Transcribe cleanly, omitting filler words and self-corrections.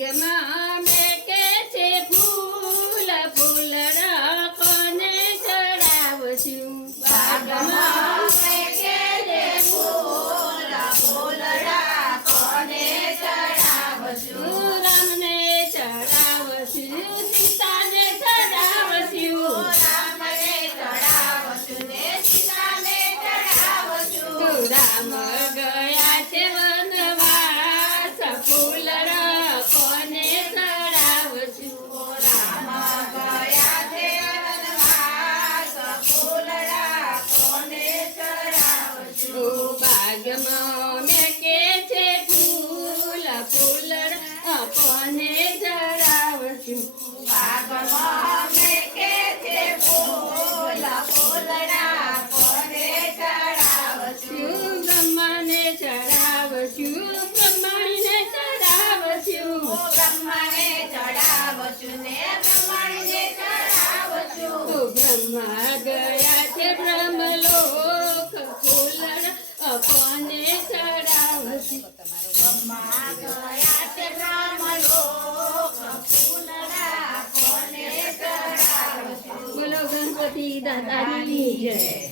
બાગમાં મેકે છે ફૂલ ફૂલડા કોને ચડાવશું બાગમાં મેકે છે ફૂલ ફૂલડા કોને ચડાવશું રામને ચડાવશું સીતાને ચડાવશું રામને ચડાવશું ને સીતાને ચડાવશું રામ ગયા છે વનવાસ ફૂલડા કોને ચડાવશું રામ ગયા છે વનવાસ ફૂલડા કોને ચડાવશું બાગમાં મેકે છે ફૂલ ફૂલડા કોને ચડાવશું બાગમાં મેકે છે ફૂલ ફૂલડા કોને ચડાવશું બ્રહ્માને ચડાવશું બ્રહ્માણીને ચડાવશું બ્રહ્માને ચડાવશું ને બ્રહ્માણીને ચડાવશું બ્રહ્મા ગયા છે બ્રહ્મલોક ફૂલડા કોને ચડાવશું બ્રહ્મા ગયા છે બ્રહ્મલોક ફૂલડા કોને ચડાવશું બોલો ગણપતિ દાદાની જય